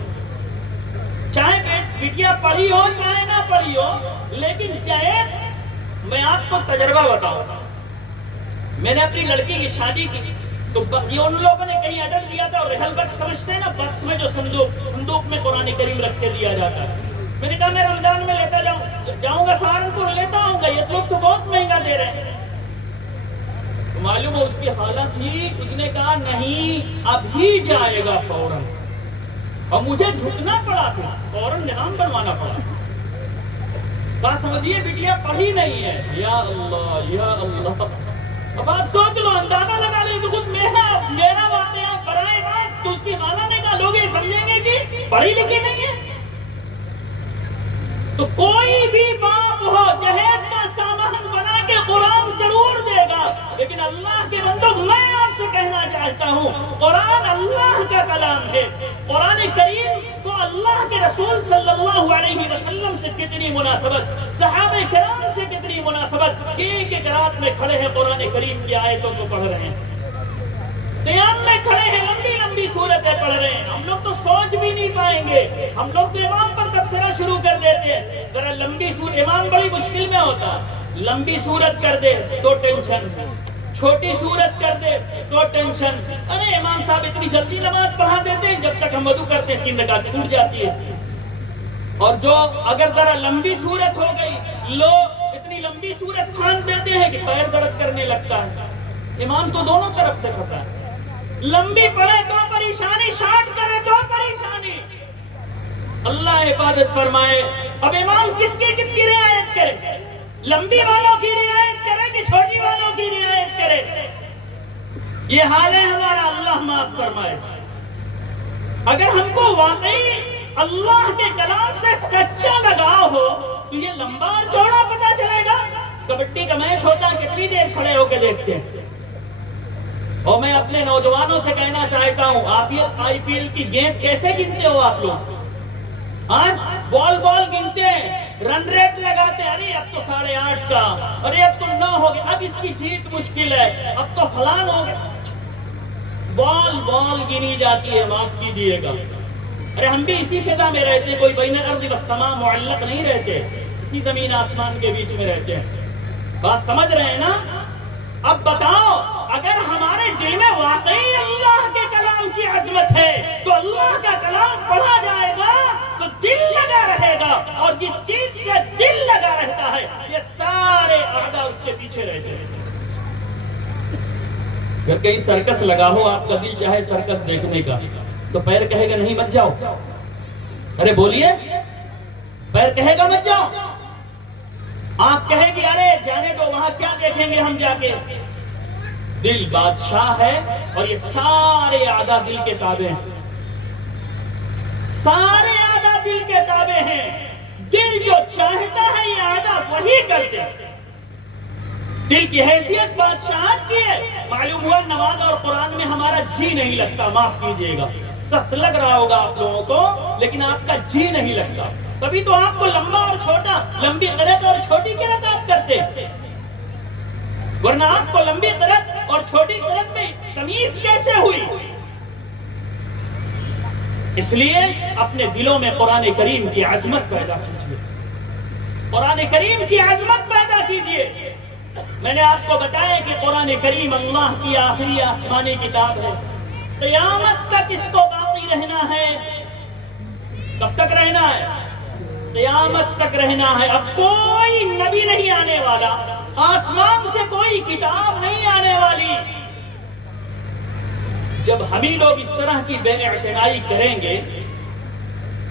چاہے بیٹیا پڑھی ہو چاہے نہ پڑھی ہو. لیکن جہیز، میں آپ کو تجربہ بتاؤں، میں نے اپنی لڑکی کی شادی کی تو یہ ان لوگوں نے کہیں آرڈر دیا تھا، اور رحل بکس سمجھتے ہیں نا، بکس میں جو صندوق میں قرآن کریم رکھ کے دیا جاتا ہے. میں نے کہا میں رمضان میں لیتا جاؤں گا سہارنپور لیتا ہوں گا، یہ لوگ تو بہت مہنگا دے رہے ہیں. تو معلوم ہو اس کی حالت تھی، اس نے کہا نہیں ابھی جائے گا فوراً. اور مجھے جھکنا پڑا تھا، فوراً نظام بنوانا پڑا. بات سمجھیے، بیٹیا پڑھی نہیں ہے. یا اللہ یا اللہ. اب آپ سوچ لو، اندازہ لگا لیں تو خود میرا واقعہ براہ راست تو اس کی مالا نے کہا لوگ اس سمجھیں گے کہ پڑھی لکھی نہیں ہے. تو کوئی بھی باپ ہو جہیز کا سامان بنا کے قرآن ضرور دے گا، لیکن اللہ کے بندو میں آپ سے کہنا چاہتا ہوں قرآن اللہ کا کلام ہے. قرآن کریم کو اللہ کے رسول صلی اللہ علیہ وسلم سے کتنی مناسبت، صحابہ کرام سے کتنی مناسبت. ایک ایک رات میں کھڑے ہیں قرآن کریم کی آیتوں کو پڑھ رہے ہیں، قیام میں کھڑے ہیں لمبی لمبی صورتیں پڑھ رہے ہیں. ہم لوگ تو سوچ بھی نہیں پائیں گے، ہم لوگ تو امام پر تبصرہ شروع کر دیتے ہیں. ذرا لمبی صورت، امام بڑی مشکل میں ہوتا، لمبی صورت کر دے تو ٹینشن، چھوٹی صورت کر دے تو ٹینشن. ارے امام صاحب اتنی جلدی نماز پڑھا دیتے ہیں، جب تک ہم وضو کرتے ہیں 3 رکعت چھوٹ جاتی ہے. اور جو اگر ذرا لمبی صورت ہو گئی، لوگ اتنی لمبی صورت کھان دیتے ہیں کہ پیر درد کرنے لگتا ہے. امام تو دونوں طرف سے پھنسا ہے، لمبی پڑھے تو پریشانی، شارٹ کرے تو پریشانی. اللہ حفاظت فرمائے. اب امام کس کی رعایت کرے؟ لمبی والوں کی رعایت کرے کہ چھوٹی والوں کی رعایت کرے؟ یہ حال ہے ہمارا، اللہ معاف فرمائے. اگر ہم کو واقعی اللہ کے کلام سے سچا لگاؤ ہو تو یہ لمبا اور چوڑا پتا چلے گا. کبڈی کا میچ ہوتا ہے، کتنی دیر کھڑے ہو کے دیکھتے ہیں. اور میں اپنے نوجوانوں سے کہنا چاہتا ہوں، آپ یہ آئی پی ایل کی گیند کیسے گنتے ہو آپ لوگ؟ بال گنتے ہیں، رن ریٹ لگاتے ہیں. ارے اب تو 8.5 کا، ارے اب تو 9 ہو گیا، اب اس کی جیت مشکل ہے، اب تو فلان ہو گیا. بال گنی جاتی ہے، معاف کیجیے گا. ارے ہم بھی اسی فضا میں رہتے، کوئی بین الارض والسماء معلق نہیں رہتے، اسی زمین آسمان کے بیچ میں رہتے ہیں. بات سمجھ رہے ہیں نا؟ اب بتاؤ، اگر ہمارے دل میں واقعی اللہ کے کلام کی عظمت ہے تو اللہ کا کلام پڑھا جائے گا تو دل لگا رہے گا، اور جس چیز سے دل لگا رہتا ہے یہ سارے اعداء اس کے پیچھے رہتے ہیں. اگر کہیں سرکس لگا ہو، آپ کا دل چاہے سرکس دیکھنے کا، تو پیر کہے گا نہیں مت جاؤ. ارے بولیے، پیر کہے گا مت جاؤ، آنکھ کہے گی ارے جانے دو، وہاں کیا دیکھیں گے ہم جا کے. دل بادشاہ ہے، اور یہ سارے اعداء دل کے تابع ہیں. سارے اعداء دل کے تابع ہیں. دل جو چاہتا ہے یہ اعداء وہی کرتے ہیں. دل کی حیثیت بادشاہت کی ہے. معلوم ہوا نماز اور قرآن میں ہمارا جی نہیں لگتا، معاف کیجیے گا. سخت لگ رہا ہوگا آپ لوگوں کو، لیکن آپ کا جی نہیں لگتا. تبھی تو آپ کو لمبا اور چھوٹا، لمبی قرات اور چھوٹی قرات آپ کرتے، ورنہ آپ کو لمبی قرات اور چھوٹی قرات میں تمیز کیسے ہوئی؟ اس لیے اپنے دلوں میں قرآن کریم کی عظمت پیدا کیجیے، قرآن کریم کی عظمت پیدا کیجیے. میں نے آپ کو بتایا کہ قرآن کریم اللہ کی آخری آسمانی کتاب ہے. قیامت تک اس کو باقی رہنا ہے. کب تک رہنا ہے؟ قیامت تک رہنا ہے. اب کوئی نبی نہیں آنے والا، آسمان سے کوئی کتاب نہیں آنے والی. جب ہم ہی لوگ اس طرح کی بے اعتنائی کریں گے،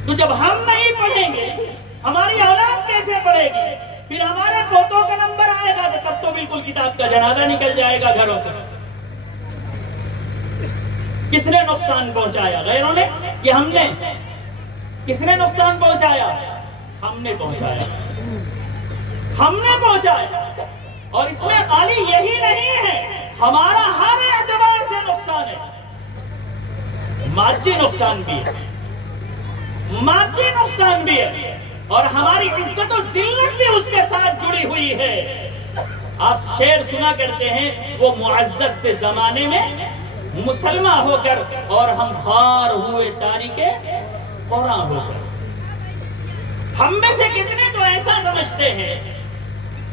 تو جب ہم نہیں پڑھیں گے ہماری اولاد کیسے پڑھے گی؟ پھر ہمارے پوتوں کا نمبر آئے گا تو تب تو بالکل کتاب کا جنازہ نکل جائے گا گھروں سے. کس نے نقصان پہنچایا؟ غیروں نے کہ ہم نے؟ کس نے نقصان پہنچایا؟ ہم نے پہنچایا، ہم نے پہنچایا. اور اس میں خالی یہی نہیں ہے، ہمارا ہر اعتبار سے نقصان ہے. مادی نقصان بھی ہے، مادی نقصان بھی ہے، اور ہماری عزت و ذلت بھی اس کے ساتھ جڑی ہوئی ہے. آپ شعر سنا کرتے ہیں، وہ معزز کے زمانے میں مسلمان ہو کر اور ہم خار ہوئے تاریکے قرآن ہو کر. ہم میں سے کتنے تو ایسا سمجھتے ہیں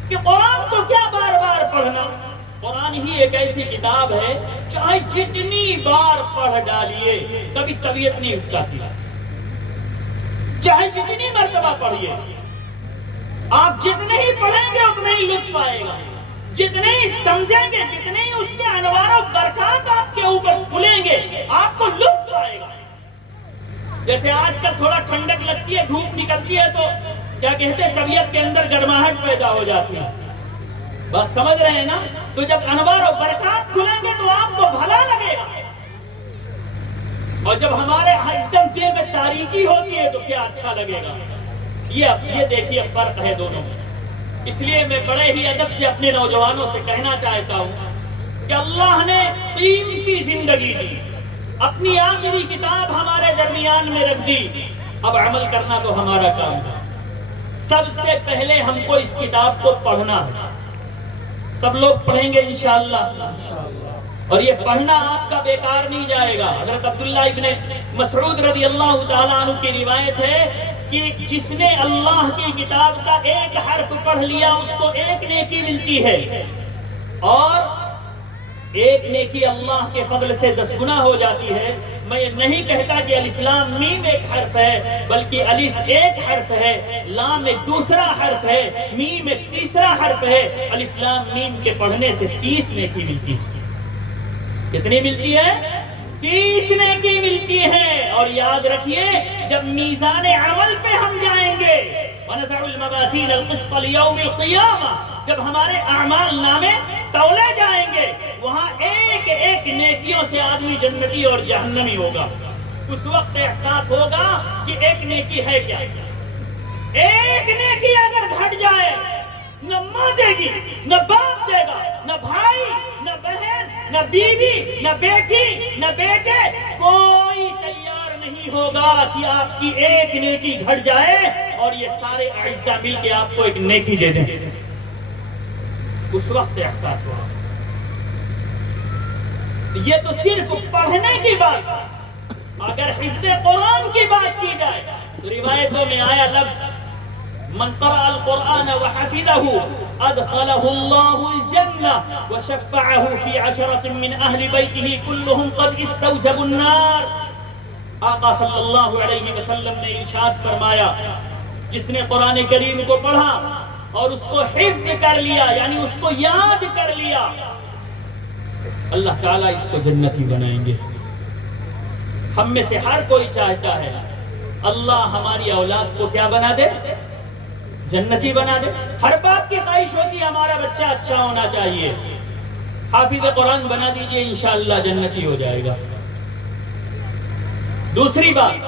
کہ قرآن کو کیا بار بار پڑھنا. قرآن ہی ایک ایسی کتاب ہے چاہے جتنی بار پڑھ ڈالیے کبھی طبیعت نہیں اٹھاتی. چاہے جتنی مرتبہ پڑھیے، آپ جتنے ہی پڑھیں گے اتنے ہی لطف آئے گا. جتنے ہی سمجھیں گے، جتنے ہی اس کے انوار و برکات آپ کے اوپر کھلیں گے، آپ کو لطف آئے گا. جیسے آج کل تھوڑا ٹھنڈک لگتی ہے، دھوپ نکلتی ہے تو کیا کہتے ہیں، طبیعت کے اندر گرماہٹ پیدا ہو جاتی ہے. بس سمجھ رہے ہیں نا؟ تو جب انوار و برکات کھلیں گے تو آپ کو بھلا لگے گا. اور جب ہمارے ایک دم دل میں تاریکی ہوتی ہے تو کیا اچھا لگے گا. یہ دیکھیے فرق ہے دونوں میں. اس لیے میں بڑے ہی ادب سے اپنے نوجوانوں سے کہنا چاہتا ہوں کہ اللہ نے قیمتی زندگی دی, اپنی آخری کتاب ہمارے درمیان میں رکھ دی, اب عمل کرنا تو ہمارا کام ہے. سب سے پہلے ہم کو اس کتاب کو پڑھنا ہے. سب لوگ پڑھیں گے انشاءاللہ, اور یہ پڑھنا آپ کا بیکار نہیں جائے گا. حضرت عبداللہ ابن مسعود رضی اللہ تعالیٰ عنہ کی روایت ہے کہ جس نے اللہ کی کتاب کا ایک حرف پڑھ لیا اس کو ایک نیکی ملتی ہے, اور ایک نیکی اللہ کے فضل سے 10 گنا ہو جاتی ہے. میں نہیں کہتا کہ الف لام میم ایک حرف ہے, بلکہ الف ایک حرف ہے, لام ایک دوسرا حرف ہے, میم ایک تیسرا حرف ہے. الف لام میم کے پڑھنے سے 30 نیکی ملتی ہے. کتنی ملتی ہے؟ 30 نیکی ملتی ہے. اور یاد رکھیے جب میزان عمل پہ ہم جائیں گے, وَنَزَعُ الْمَوَازِينَ الْقِسْطَ لِيَوْمِ الْقِيَامَةِ, جب ہمارے اعمال نامے تولے جائیں گے, وہاں ایک ایک نیکیوں سے آدمی جنتی اور جہنمی ہوگا. اس وقت احساس ہوگا کہ ایک نیکی ہے کیا. ایک نیکی اگر گھٹ جائے, نہ ماں دے گی, نہ باپ دے گا, نہ بھائی, نہ بہن, نہ بیوی, نہ بیٹی, نہ بیٹے, کوئی تیار نہیں ہوگا کہ آپ کی ایک نیکی گھٹ جائے اور یہ سارے اعزاء مل کے آپ کو ایک نیکی دے دیں. اس وقت احساس ہوا. یہ تو صرف پڑھنے کی بات. اگر حفظ قرآن کی بات کی جائے تو روایتوں میں آیا لفظ من قرأ القرآن وحفظه أدخله الله الجنة وشفعه في 10 من أهل بيته كلهم قد استوجبوا النار. آقا صلی اللہ علیہ وسلم نے ارشاد فرمایا, جس نے قرآن کریم کو پڑھا اور اس کو حفظ کر لیا, یعنی اس کو یاد کر لیا, اللہ تعالیٰ اس کو جنتی بنائیں گے. ہم میں سے ہر کوئی چاہتا ہے اللہ ہماری اولاد کو کیا بنا دے؟ جنتی بنا دے. ہر باپ کی خواہش ہوتی ہے ہمارا بچہ اچھا ہونا چاہیے. حافظ قرآن بنا دیجئے, انشاءاللہ جنتی ہو جائے گا. دوسری بات,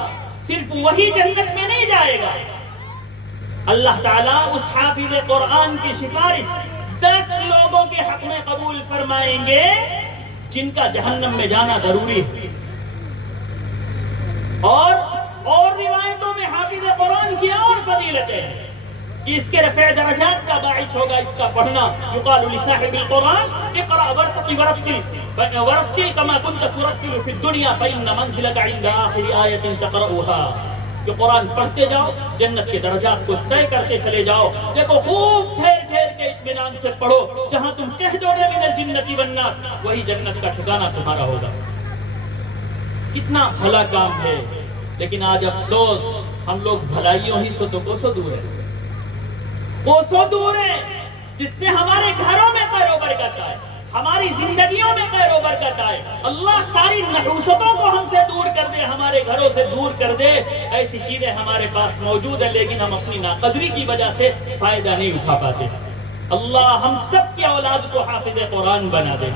صرف وہی جنت میں نہیں جائے گا, اللہ تعالیٰ اس حافظ قرآن کی سفارش 10 لوگوں کے حق میں قبول فرمائیں گے جن کا جہنم میں جانا ضروری ہے. اور روایتوں میں حافظ قرآن کی اور فضیلتیں ہیں کہ اس کے رفع درجات کا باعث ہوگا اس کا پڑھنا. یقال لصاحب القرآن اقرأ ورتل كما كنت ترتل في الدنيا فإن منزلك عند آخر آية تقرأها. کہ قرآن پڑھتے جاؤ, جنت کے درجات کو طے کرتے چلے جاؤ. دیکھو خوب ٹھہر ٹھہر کے اطمینان سے پڑھو, جہاں تم کہہ دو گے من الجنة والناس, وہی جنت کا ٹھکانہ تمہارا ہوگا. کتنا بھلا کام ہے. لیکن آج افسوس, ہم لوگ بھلائیوں ہی سے تو کوسوں دور ہیں, کوسوں دور ہیں, جس سے ہمارے گھروں میں خیر و برکت آئے, ہماری زندگیوں میں خیر و برکت آئے. اللہ ساری نحوستوں کو ہم سے دور کر دے, ہمارے گھروں سے دور کر دے. ایسی چیزیں ہمارے پاس موجود ہیں, لیکن ہم اپنی ناقدری کی وجہ سے فائدہ نہیں اٹھا پاتے. اللہ ہم سب کی اولاد کو حافظ قرآن بنا دے.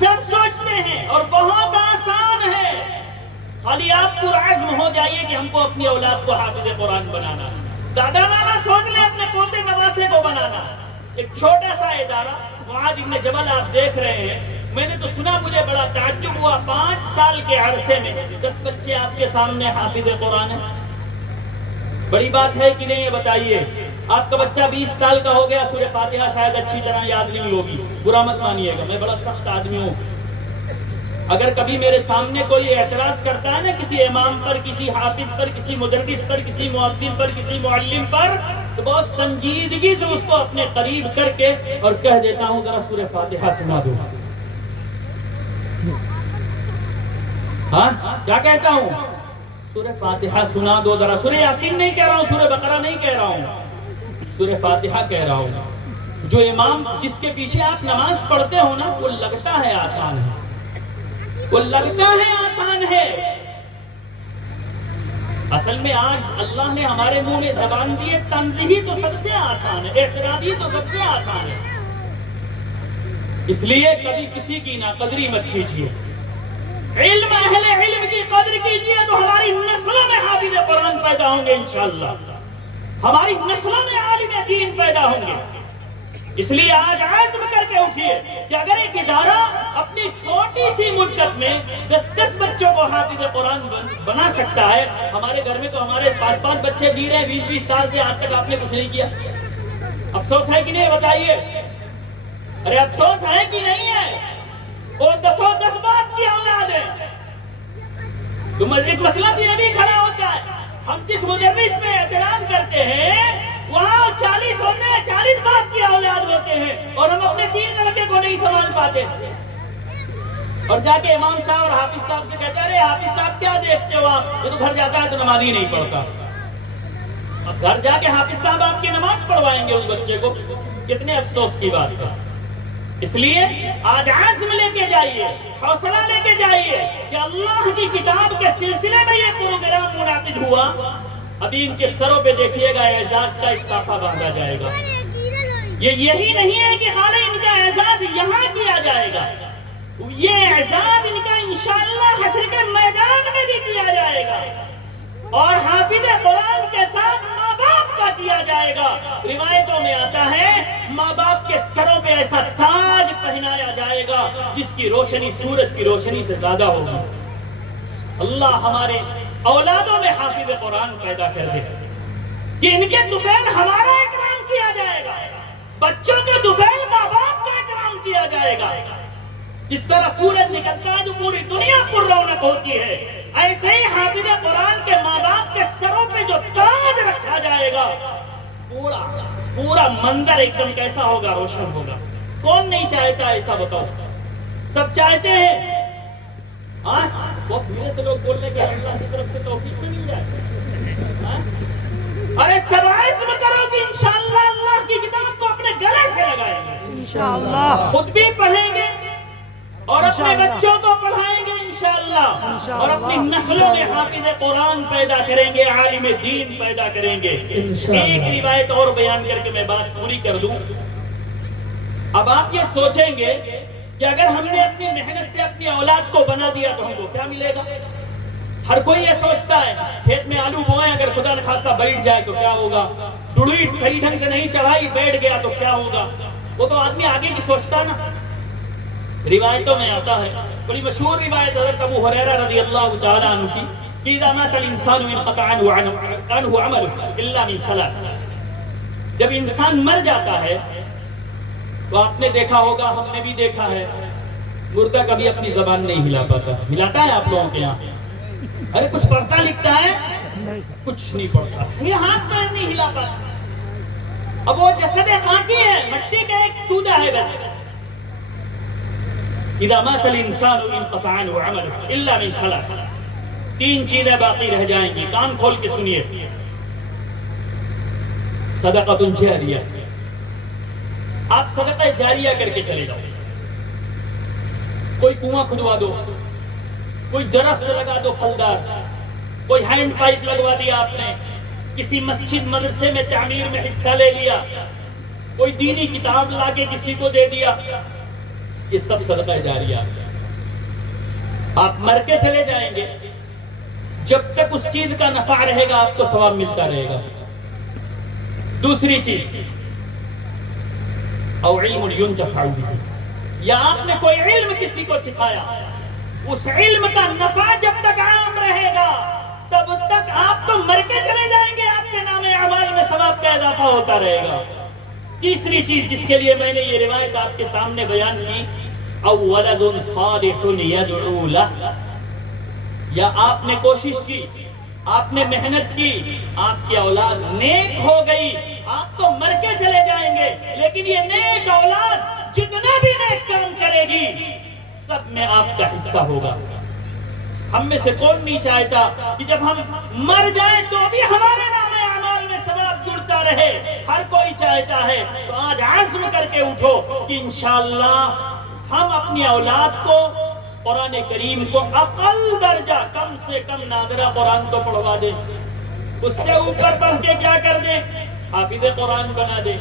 سب سوچتے ہیں اور بہت آسان ہے, خالی آپ پرعزم ہو جائیے کہ ہم کو اپنی اولاد کو حافظ قرآن بنانا. دادا نانا سوچ لیں اپنے پوتے نواسے کو بنانا. ایک چھوٹا سا ادارہ معاذ ابن جبل آپ دیکھ رہے ہیں, میں نے تو سنا, مجھے بڑا تعجب ہوا, 5 سال کے عرصے میں 10 بچے آپ کے سامنے حافظ قرآن ہیں. بڑی بات ہے کہ نہیں یہ بتائیے. آپ کا بچہ 20 سال کا ہو گیا, سورہ فاتحہ شاید اچھی طرح یاد نہیں ہوگی, برا مت مانیے گا, میں بڑا سخت آدمی ہوں. اگر کبھی میرے سامنے کوئی اعتراض کرتا ہے نا کسی امام پر, کسی حافظ پر, کسی مدرس پر, کسی مؤذن پر, کسی معلم پر, تو بہت سنجیدگی سے اس کو اپنے قریب کر کے اور کہہ دیتا ہوں ذرا سورہ فاتحہ سنا دو. ہاں کیا کہتا ہوں؟ سورہ فاتحہ سنا دو ذرا. سورہ یاسین نہیں کہہ رہا ہوں, سورہ بقرہ نہیں کہہ رہا ہوں, سورہ فاتحہ کہہ رہا ہوں. جو امام جس کے پیچھے آپ نماز پڑھتے ہو نا, وہ لگتا ہے آسان ہے, وہ لگتا ہے آسان ہے. اصل میں آج اللہ نے ہمارے منہ میں زبان دی ہے, تنزیہی تو سب سے آسان ہے, اعتراضی تو سب سے آسان ہے. اس لیے کبھی کسی کی ناقدری مت کیجیے. علم اہل علم کی قدر کیجئے تو ہماری نسلوں میں حافظ قرآن پیدا ہوں گے انشاءاللہ، ہماری نسلوں میں عالم دین پیدا ہوں گے۔ اس لیے آج عزم کر کے اٹھیے کہ اگر ایک ادارہ اپنی چھوٹی سی مدت میں 10 بچوں کو حافظ قرآن بنا سکتا ہے، ہمارے گھر میں تو ہمارے 5 بچے جی رہے ہیں 20 سال سے، آج تک آپ نے کچھ نہیں کیا۔ افسوس ہے کہ نہیں بتائیے؟ ارے افسوس ہے کہ نہیں ہے؟ وہ 10 بات کی اولاد ہے۔ تو ایک مسئلہ تو یہ بھی کھڑا ہوتا ہے، ہم جس مدرس پہ اعتراض کرتے ہیں وہاں 40 بات کی اولاد ہوتے ہیں اور ہم اپنے 3 لڑکے کو نہیں سنبھال پاتے، اور جا کے امام صاحب اور حافظ صاحب سے کہتے ہیں ارے حافظ صاحب کیا دیکھتے ہو آپ، یہ تو گھر جاتا ہے تو نماز ہی نہیں پڑھتا۔ اب گھر جا کے حافظ صاحب آپ کی نماز پڑھوائیں گے اس بچے کو، کتنے افسوس کی بات ہے۔ اس لیے آج عزم لے کے جائیے، حوصلہ لے کے جائیے کہ اللہ کی کتاب کے سلسلے میں یہ پروگرام منعقد ہوا، ابھی ان کے سروں پہ دیکھیے گا اعزاز کا ایک صافہ باندھا جائے گا۔ یہی نہیں ہے کہ خالی ان کا اعزاز یہاں کیا جائے گا، یہ اعزاز ان کا انشاءاللہ حشر کے میدان میں بھی کیا جائے گا، اور حافظ قرآن کے ساتھ ماں باپ کا کیا جائے گا۔ روایتوں میں آتا ہے ماں باپ کے سروں پہ ایسا تاج پہنایا جائے گا جس کی روشنی سورج کی روشنی سے زیادہ ہوگی۔ اللہ ہمارے اولادوں میں حافظ قرآن پیدا کر دے کہ ان کے طفیل ہمارا اکرام کیا جائے گا، بچوں کے طفیل ماں باپ کا اکرام کیا جائے گا۔ جس طرح سورج نکلتا ہے تو پوری دنیا پر رونق ہوتی ہے، ایسے ہی حافظ قرآن کے ماں باپ کے سروں پہ جو تاج رکھا جائے گا، پورا منظر ایک دم کیسا ہوگا؟ روشن ہوگا۔ کون نہیں چاہتا ایسا؟ بتاؤ، سب چاہتے ہیں۔ بہت دھیرے سے لوگ بولنے کے اللہ کی طرف سے توفیق بھی مل جائے۔ ارے سب عزم کرو کہ انشاءاللہ اللہ کی کتاب کو اپنے گلے سے لگائیں گے، انشاءاللہ خود بھی پڑھیں گے اور اپنے بچوں کو پڑھائیں گے انشاءاللہ، اور اپنی نسلوں میں حافظ قرآن پیدا کریں گے، عالم دین پیدا کریں گے۔ ایک روایت اور بیان کر کے میں بات پوری کر دوں۔ اب آپ یہ سوچیں گے کہ اگر ہم نے اپنی محنت سے اپنی اولاد کو بنا دیا تو ہم کو کیا ملے گا؟ ہر کوئی یہ سوچتا ہے کھیت میں آلو بوئیں، اگر خدا نخواستہ بیٹھ جائے تو کیا ہوگا؟ ڈڑوئی صحیح ڈھنگ سے نہیں چڑھائی، بیٹھ گیا تو کیا ہوگا؟ وہ تو آدمی آگے کی سوچتا نا۔ روایتوں میں آتا ہے، بڑی مشہور روایت حضرت ابو ہریرہ رضی اللہ تعالیٰ عنہ کی، کہ اذا مات الانسان انقطع عنہ عمله الا من ثلاث۔ جب انسان مر جاتا ہے تو آپ نے دیکھا ہوگا، ہم نے بھی دیکھا ہے، مردہ کبھی اپنی زبان نہیں ہلا پاتا۔ ہلاتا ہے آپ لوگوں کے یہاں؟ ارے کچھ پڑھتا لکھتا ہے؟ کچھ نہیں پڑھتا، یہ ہاتھ پیر نہیں ہلا پاتا۔ اب وہ جسد خاکی ہے، مٹی کا ایک تودہ ہے بس۔ اذا مات الانسان انقطع عنه عمله الا من ثلاث، 3 چیزیں باقی رہ جائیں گی، کان کھول کے سنیے۔ صدقۃ جاریہ، آپ صدقہ جاریہ کر کے چلے جاؤ، کوئی کنواں کھدوا دو، کوئی درخت لگا دو پھلدار، کوئی ہینڈ پائپ لگوا دیا آپ نے، کسی مسجد مدرسے میں تعمیر میں حصہ لے لیا، کوئی دینی کتاب لا کے کسی کو دے دیا، یہ سب صدقہ جاریہ۔ آپ مر کے چلے جائیں گے، جب تک اس چیز کا نفع رہے گا آپ کو ثواب ملتا رہے گا۔ دوسری چیز، او علم ينتفع به، یا آپ نے کوئی علم کسی کو سکھایا، اس علم کا نفع جب تک عام رہے گا تب تک آپ تو مر کے چلے جائیں گے، آپ کے نام اعمال میں ثواب کا اضافہ ہوتا رہے گا۔ تیسری چیز جس کے لیے میں نے یہ روایت آپ کے سامنے بیان کی، او ولد صالح يدعو له، یا آپ نے کوشش کی، آپ نے محنت کی، آپ کی اولاد نیک ہو گئی، آپ تو مر کے چلے جائیں گے لیکن یہ نیک اولاد جتنا بھی نیک کام کرے گی سب میں آپ کا حصہ ہوگا۔ ہم میں سے کون نہیں چاہتا کہ جب ہم مر جائیں تو بھی ہمارے نام اعمال میں ثواب جڑتا رہے؟ ہر کوئی چاہتا ہے۔ تو آج عزم کر کے اٹھو کہ انشاءاللہ ہم اپنی اولاد کو قرآن کریم کو اقل درجہ، کم سے کم نادرہ قرآن تو پڑھوا دیں، اس سے اوپر بڑھ کے کیا کر دیں؟ حافظ قرآن بنا دیں،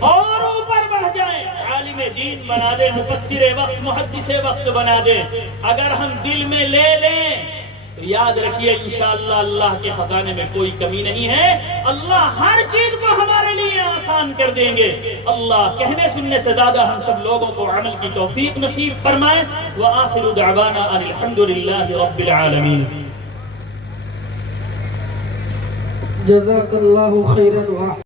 اور اوپر بڑھ جائیں، عالم عالم دین بنا دے، مفسر وقت، محدث وقت بنا دے، اگر ہم دل میں لے لیں تو یاد رکھیے انشاءاللہ اللہ کے خزانے میں کوئی کمی نہیں ہے، اللہ ہر چیز کو ہمارے لیے آسان کر دیں گے۔ اللہ کہنے سننے سے زیادہ ہم سب لوگوں کو عمل کی توفیق نصیب فرمائے۔ وآخر دعوانا ان الحمدللہ رب العالمین۔ جزاک اللہ خیرا۔